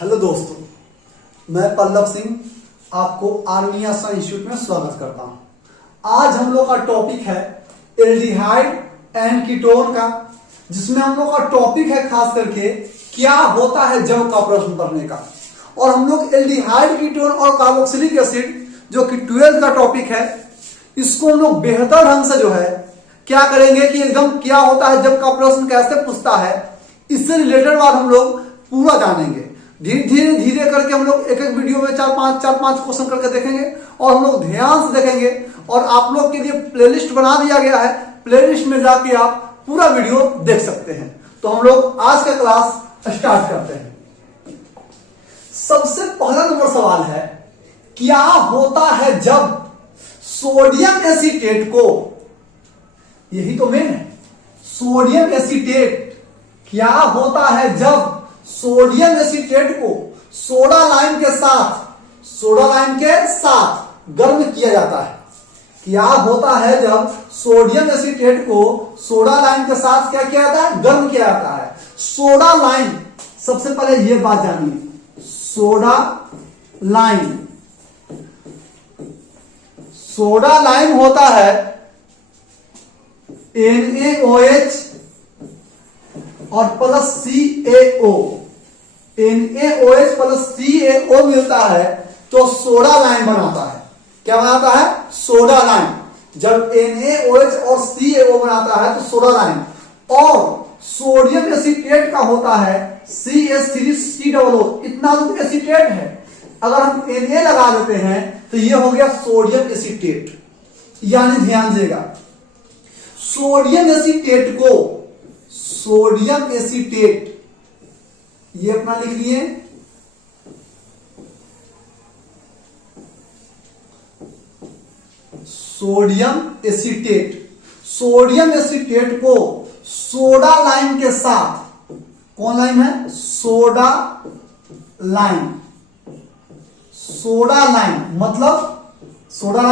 Hello दोस्तों, मैं पल्लव सिंह आपको आर्मी आस्था इंस्टीट्यूट में स्वागत करता हूं। आज हम लोग का टॉपिक है एल्डिहाइड एंड कीटोन का, जिसमें हम लोग का टॉपिक है खास करके क्या होता है जव का प्रश्न पढ़ने का। और हम लोग एल्डिहाइड, कीटोन और कार्बोक्सिलिक एसिड जो कि 12th का टॉपिक है, इसको हम लोग बेहतर ढंग से जो है क्या करेंगे कि एकदम क्या होता है जब का प्रश्न कैसे पूछता है, इससे रिलेटेड बात हम लोग पूरा जानेंगे। धीरे धीरे करके हम लोग एक एक वीडियो में चार पांच क्वेश्चन करके देखेंगे और हम लोग ध्यान से देखेंगे। और आप लोग के लिए प्लेलिस्ट बना दिया गया है, प्लेलिस्ट में जाके आप पूरा वीडियो देख सकते हैं। तो हम लोग आज का क्लास स्टार्ट करते हैं। सबसे पहला नंबर सवाल है, क्या होता है जब सोडियम एसीटेट को, यही तो मेन है, सोडियम एसीटेट, क्या होता है जब सोडियम एसीटेट को सोडा लाइम के साथ गर्म किया जाता है। क्या होता है जब सोडियम एसीटेट को सोडा लाइम के साथ क्या किया जाता है, गर्म किया जाता है। सोडा लाइम, सबसे पहले यह बात जानिए, सोडा लाइम होता है NaOH और plus CaO, NaOH plus CaO मिलता है तो सोडा लाइम बनाता है। क्या बनाता है? Soda lime. जब NaOH और CaO बनाता है तो सोडा लाइम। और सोडियम एसीटेट का होता है CH3COO, इतना तो एसीटेट है। अगर हम Na लगा देते हैं तो ये हो गया सोडियम एसीटेट। यानी ध्यान देगा, सोडियम एसीटेट ये अपना लिख लिए, सोडियम एसीटेट को सोडा लाइम के साथ, कौन लाइम है? सोडा लाइम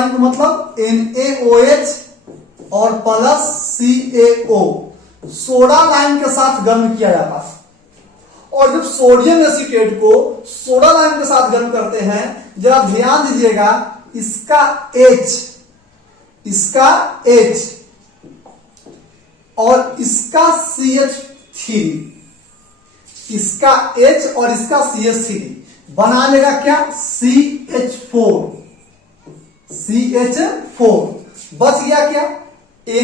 का मतलब NaOH और प्लस CaO, सोडा लाइम के साथ गर्म किया जाता है। और जब सोडियम एसीटेट को सोडा लाइम के साथ गर्म करते हैं, जरा ध्यान दीजिएगा, इसका H और इसका CH3, इसका H और इसका CH3 बना लेगा क्या? CH4। बच गया क्या? Na,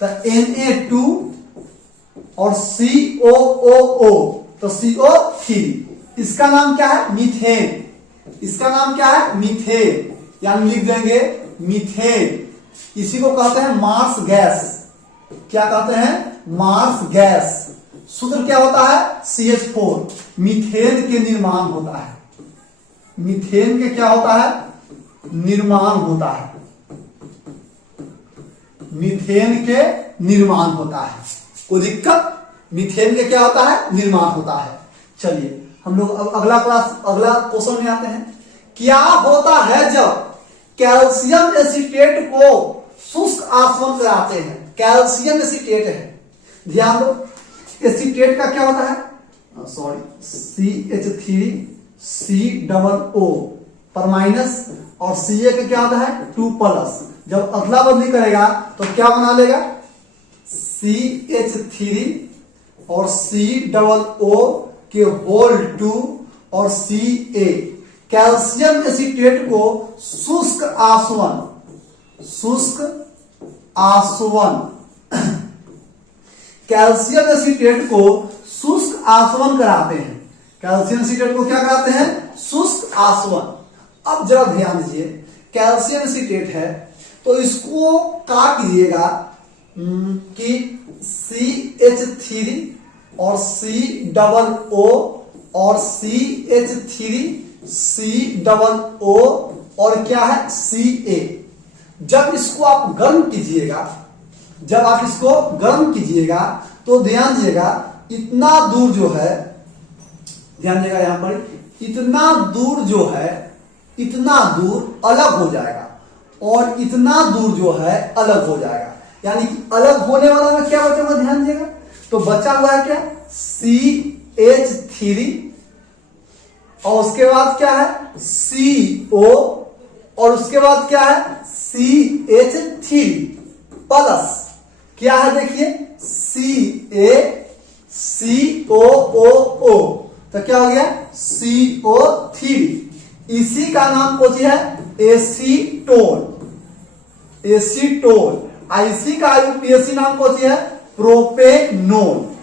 तो Na2 और COOO, तो CO3। इसका नाम क्या है? मीथेन। यानी लिख देंगे मीथेन। इसी को कहते हैं मार्स गैस। क्या कहते हैं? Marsh gas. सूत्र क्या होता है? CH4। मीथेन के निर्माण होता है। मीथेन के क्या होता है? निर्माण होता है। मीथेन के निर्माण होता है। कोई दिक्कत? मीथेन के क्या होता है? निर्माण होता है। चलिए हम लोग अब अगला क्वेश्चन में आते हैं। क्या होता है जब कैल्शियम एसीटेट को शुष्क आसवन कराते हैं? कैल्शियम एसीटेट है, ध्यान दो। एसीटेट का क्या होता है? CH3COO पर माइनस, और Ca का क्या होता है? 2+। जब अदला बदली करेगा तो क्या बना लेगा? CH3 और COO के होल 2 और Ca। कैल्शियम एसीटेट को शुष्क आसवन कैल्शियम एसीटेट को शुष्क आसवन कराते हैं। कैल्शियम एसीटेट को क्या कराते हैं? शुष्क आसवन। अब जरा ध्यान दीजिए, कैल्शियम एसीटेट है तो इसको क्या कीजिएगा कि CH3 और COO और CH3COO और क्या है? Ca। जब इसको आप गर्म कीजिएगा, तो ध्यान दीजिएगा, इतना दूर जो है, ध्यान दीजिएगा यहां पर, इतना दूर अलग हो जाएगा और इतना दूर जो है अलग हो जाएगा। यानी कि अलग होने वाला में क्या बचा हुआ? ध्यान दीजिएगा, तो बचा हुआ है क्या? CH3 और उसके बाद क्या है CO, और उसके बाद क्या है CH3 प्लस क्या है देखिए CaCOOO, तो क्या हो गया CO3। इसी का नाम कोची है एसीटोन, एसीटोन। इसी का यूपीएससी नाम कोची है प्रोपेनोन।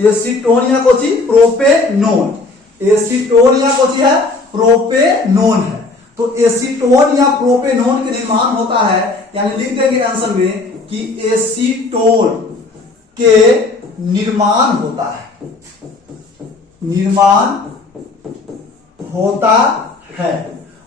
एसीटोन या कोची प्रोपेनोन, एसीटोन या कोची है प्रोपेनोन है। तो एसीटोन या प्रोपेनोन के निर्माण होता है, यानी लिख देंगे आंसर में कि एसीटोन के निर्माण होता है, निर्माण होता है।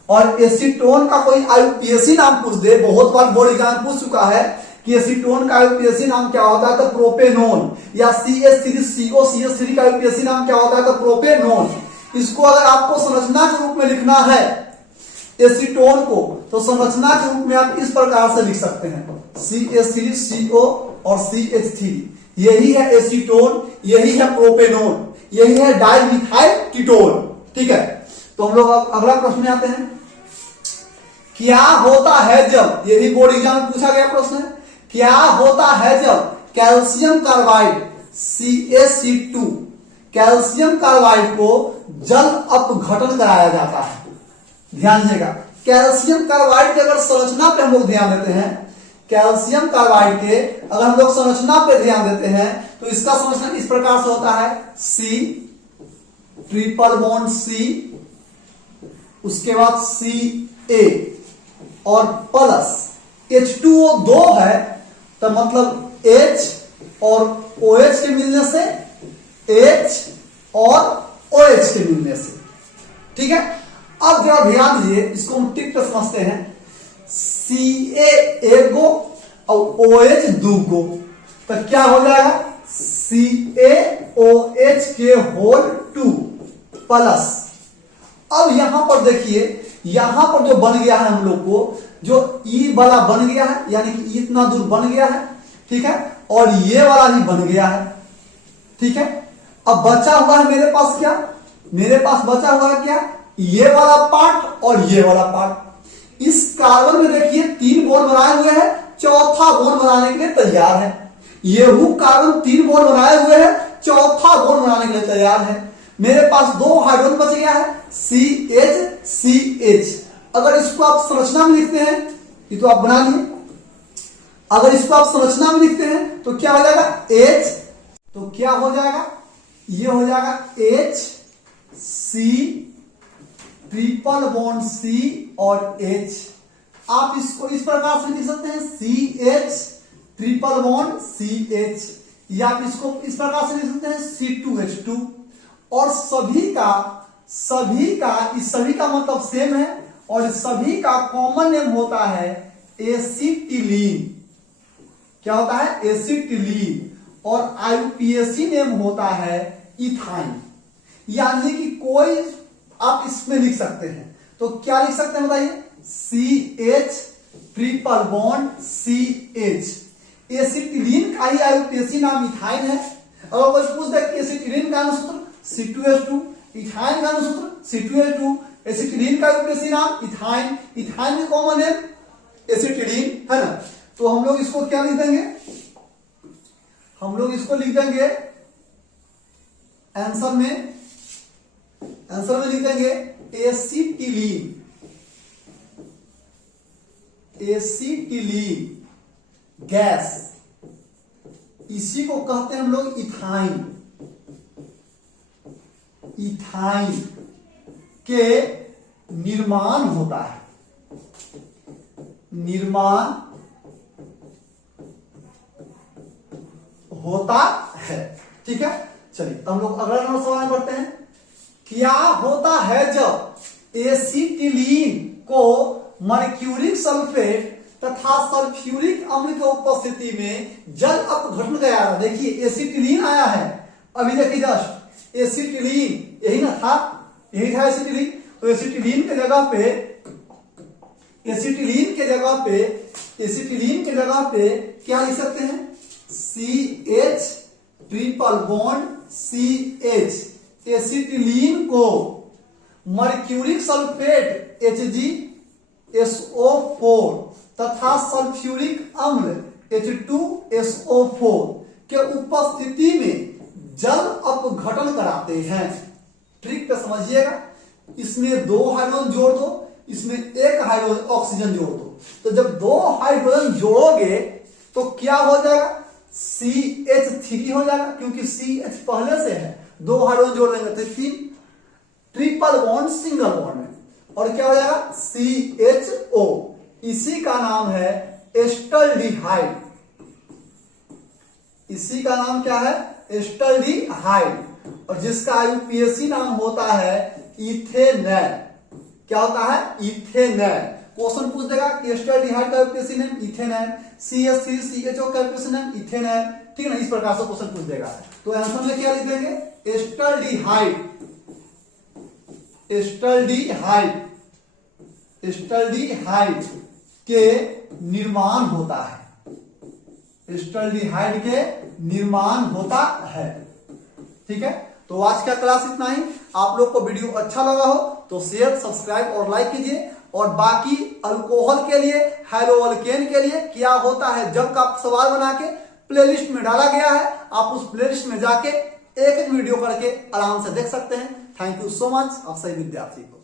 और एसीटोन का कोई आईयूपीएसी नाम पूछ दे, बहुत बार बोर्ड एग्जाम पूछ चुका है कि एसीटोन का आईयूपीएसी नाम क्या होता है, तो प्रोपेनोन, या CH3CO CH3 का आईयूपीएसी नाम क्या होता है, तो प्रोपेनोन। इसको अगर आपको संरचना के रूप में लिखना है एसीटोन को, तो संरचना के रूप में आप इस प्रकार से लिख सकते हैं CH3CO और CH3, यही है एसीटोन, यही है प्रोपेनोन, यही है डाइमिथाइल कीटोन। ठीक है, तो हम लोग अब अगला प्रश्न में आते हैं। क्या होता है जब, यही बोर्ड एग्जाम में पूछा गया प्रश्न है, क्या होता है जब calcium carbide CaC2, calcium carbide को जल अपघटन कराया जाता है। ध्यान दीजिएगा, कैल्शियम कार्बाइड की अगर संरचना पे हम लोग ध्यान देते हैं, कैल्शियम कार्बाइड के अगर हम लोग संरचना पे ध्यान देते हैं, तो इसका संरचना इस प्रकार से होता है C ट्रिपल बॉन्ड C, उसके बाद Ca और प्लस H2O 2 है, तो मतलब H और OH के मिलने से, H और OH के मिलने से। ठीक है, अब जरा ध्यान दीजिए, इसको हम टिक पे समझते हैं। Ca एक गो और OH दो गो, तो क्या हो जाएगा CaOH के होल 2 प्लस। अब यहां पर देखिए, यहां पर जो बन गया है हम लोग को, जो E वाला बन गया है, यानी कि इतना दूर बन गया है, ठीक है, और ये वाला भी बन गया है। ठीक है, अब बचा हुआ है मेरे पास क्या, मेरे पास बचा हुआ है क्या, ये वाला पार्ट और ये वाला पार्ट। इस कार्बन में देखिए 3 बॉन्ड बनाए हुए हैं, चौथा बॉन्ड बनाने के लिए तैयार है। ये कार्बन 3 बॉन्ड बनाए हुए हैं, चौथा बॉन्ड बनाने के लिए तैयार है। मेरे पास 2 हाइड्रोजन बच गया है CH। अगर इसको आप संरचना में लिखते हैं, ये तो आप बना लिए, अगर इसको आप संरचना में लिखते हैं तो क्या हो जाएगा H, तो क्या हो जाएगा, ये हो जाएगा HC ट्रिपल बॉन्ड C और H। आप इसको इस प्रकार से लिख सकते हैं CH ट्रिपल बॉन्ड CH, या आप इसको इस प्रकार से लिख सकते हैं C2H2। और इस सभी का मतलब सेम है, और सभी का कॉमन नेम होता है एसिटिलीन। क्या होता है एसिटिलीन, और आईयूपीएसी नेम होता है इथाइन। यानी कि कोई आप इसमें लिख सकते हैं, तो क्या लिख सकते हैं बताइए, CH triple bond CH। Acetylene का ही आईयूपीएसी नाम इथाइन है। अगर कोई पूछ दे कि एसिटिलीन का सूत्र C2H2, इथाइन का सूत्र C2H2, एसिटिलीन का आईयूपीएसी नाम इथाइन, इथाइन में कॉमन है एसिटिलीन, है ना। तो हम लोग इसको क्या लिख देंगे, हम लोग इसको लिख देंगे आंसर में लिख देंगे एसिटिलीन, एसिटिलीन गैस, इसी को कहते हैं हम लोग इथाइन। इथाइन के निर्माण होता है, निर्माण होता है। ठीक है, चलिए हम लोग अगला नंबर सवाल बढ़ते हैं। क्या होता है जब एसिटिलीन को मर्क्यूरिक सल्फेट तथा सल्फ्यूरिक अम्ल की उपस्थिति में जल अपघटन गया। देखिए एसिटिलीन आया है, अभी देखिए जस्ट एसिटिलीन, यही ना था, यही था एसिटिलीन। तो एसिटिलीन के जगह पे क्या लिख सकते हैं, CH triple bond CH। Acetylene को मर्क्यूरिक सल्फेट HgSO4 तथा सल्फ्यूरिक अम्ल H2SO4 के उपस्थिति में जल अपघटन कराते हैं। ट्रिक पे समझिएगा, इसमें 2 हाइड्रोजन जोड़ दो, इसमें 1 हाइड्रोजन ऑक्सीजन जोड़ दो। तो जब 2 हाइड्रोजन जोड़ोगे तो क्या हो जाएगा, CH3 हो जाएगा, क्योंकि CH पहले से है। 2 हाइड्रोजन जोड़ देंगे तो 3, ट्रिपल बॉन्ड सिंगल बॉन्ड में, और क्या हो जाएगा CHO। इसी का नाम है एस्टल्डिहाइड। इसी का नाम क्या है, एस्टल्डिहाइड। और जिसका IUPAC नाम होता है इथेनॉल। क्या होता है, इथेनॉल। क्वेश्चन पूछ देगा कि एस्टल्डिहाइड का IUPAC नेम इथेनॉल, CH3CHO का IUPAC नेम इथेनॉल, ठीक है ना, इस प्रकार से क्वेश्चन पूछ देगा। तो आंसर में क्या लिख देंगे, एस्टल्डिहाइड। एस्टल्डिहाइड के निर्माण होता है। एस्टल्डिहाइड के निर्माण होता है। ठीक है, तो आज का क्लास इतना ही। आप लोग को वीडियो अच्छा लगा हो तो शेयर, सब्सक्राइब और लाइक कीजिए। और बाकी अल्कोहल के लिए, हेलोअल्केन के लिए क्या होता है जब का सवाल बना के प्लेलिस्ट में डाला गया है। आप उस प्लेलिस्ट में जाके एक एक वीडियो करके आराम से देख सकते हैं। थैंक यू सो मच आप सभी विद्यार्थी को।